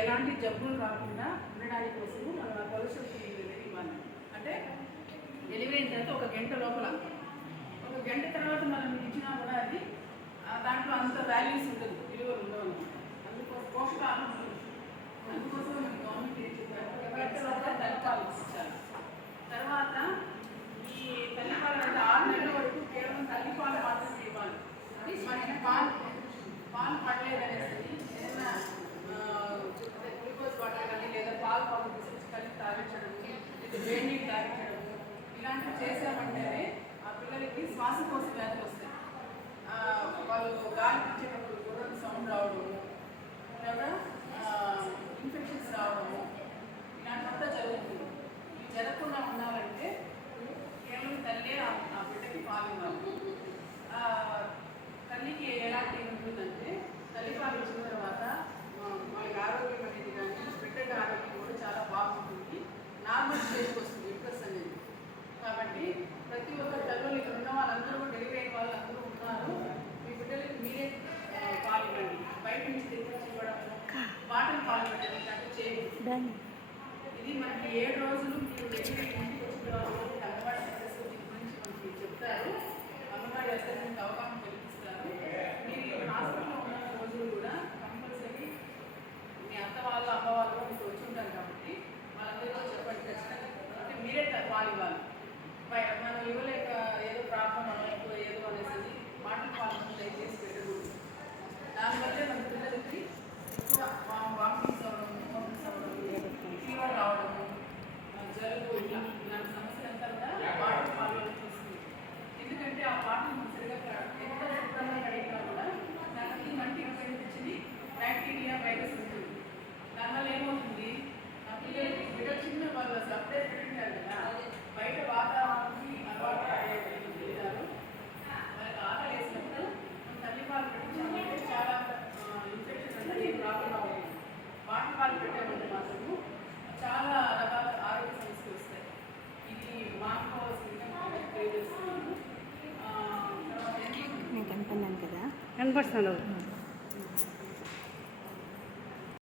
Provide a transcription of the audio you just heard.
ఎలాంటి జబ్బులు రాకుండా ఉండడానికి కోసము మనం ఆ కొలెస్ట్రాల్ ఇవ్వాలి. అంటే డెలివరీ అయిన తర్వాత 1 గంట లోపల, 1 గంట తర్వాత మనం ఇచ్చినా కూడా అది దాంట్లో అంత వాల్యూస్ ఉంటుంది, విలువలు ఉండవు. అందుకోసం పోషకాహారం ఉంటుంది. అందుకోసం మనం గవర్నమెంట్ ఏం చెప్పారు, 1 గంట లోపల తల్లిపాలు ఇచ్చారు. తర్వాత ఈ తల్లిపాలు అంటే 6 నెలల వరకు కేవలం తల్లిపాలు మాత్రమే ఇవ్వాలి. మనకి పాలు పడలేదనేసి ఏదైనా గ్లూకోజ్ వాటర్ కానీ లేదా పాలు తీసుకొచ్చి కలిపి తాగించడము, లేదా వేడి నీళ్ళు తాగించడము, ఇలాంటివి చేసామంటేనే ఆ పిల్లలకి శ్వాసకోశ వ్యాధులు వస్తాయి. వాళ్ళు గాలి పిచ్చేటప్పుడు కూడా సౌండ్ రావడము, లేదా ఇన్ఫెక్షన్స్ రావడము, ఇలాంటివంతా జరుగుతుంది. ఇవి జరగకుండా ఉండాలంటే కేవలం తల్లి ఆ బిడ్డకి పాలు ఇవ్వాలి. తల్లికి ఎలాంటి ఉంటుందంటే తల్లిపాలు ఇచ్చిన తర్వాత వాళ్ళకి ఆరోగ్యం అనేది కానీ బిడ్డకి ఆరోగ్యం కూడా చాలా బాగుంటుంది. నార్మల్ స్టేజ్కి వస్తుంది యూట్రస్ అనేది. కాబట్టి ప్రతి ఒక్క తల్లులు ఇక్కడ ఉన్న వాళ్ళందరూ డెలివరీ అయిన వాళ్ళందరూ ఉన్నారు. మీ బిడ్డలకి మీరే పాలు ఇవ్వండి. బయట నుంచి తెచ్చి ఇవ్వడము, బాటలు పాలు పెట్టడం ఇలాంటివి చేయండి. ఇది మనకి 7 రోజులు మీరు డెలివరీ ఇంటికి వచ్చిన తర్వాత అంగన్వాడీ సర్వీస్ దీని గురించి మనకి చెప్తారు. అంగన్వాడీ అసలు మీకు అవగాహన కల్పిస్తారు. మీరు హాస్పిటల్లో ఉన్న రోజులు కూడా కంపల్సరీ మీ అత్త వాళ్ళు అమ్మ వాళ్ళు మీకు వచ్చి ఉంటారు కాబట్టి వాళ్ళందరికీ చెప్పండి ఖచ్చితంగా. అంటే మీరే పాలు ఇవ్వాలి. మనం ఇవ్వలేక ఏదో ప్రాబ్లం అనలేక ఏదో అనేసి మాటలు పాలు దయచేసి పెట్టకూడదు. దానివల్లే మన పిల్లలకి ఎక్కువ వామిటింగ్స్ అవ్వడము, మోషన్స్ అవ్వడము, ఫీవర్ రావడము, జలుబు ఇలాంటి సమస్యలంతా కూడా వాటర్ పాలు వస్తుంది. ఎందుకంటే ఆ వాటర్ మనం సరిగా ఎంత శుభ్రంగా కడిగినా కూడా దానికి మంటికి కనిపించింది బ్యాక్టీరియా వైరస్ ఉంటుంది. దానివల్ల ఏమవుతుంది, ఆ పిల్లలకి బిడ్డ చిన్న వాళ్ళు అసలు అప్పుడే పెట్టింటారు కదా, బయట వాతావరణానికి అలవాటు అయ్యేటారు. వాళ్ళకి ఆకలి వేసినప్పుడు తల్లిపాలు పెట్టించాలంటే చాలా ఇన్ఫెక్షన్ అనేది రాకుండా ఉంటుంది. వాటి పాలు పెట్టామంటే మాత్రము చాలా రకాల ఆరోగ్య సమస్యలు వస్తాయి. ఇది మాకు కావాల్సిందిగా తెలియజేస్తున్నాను. కనపడినాను కదా, కనపడుతున్నాను.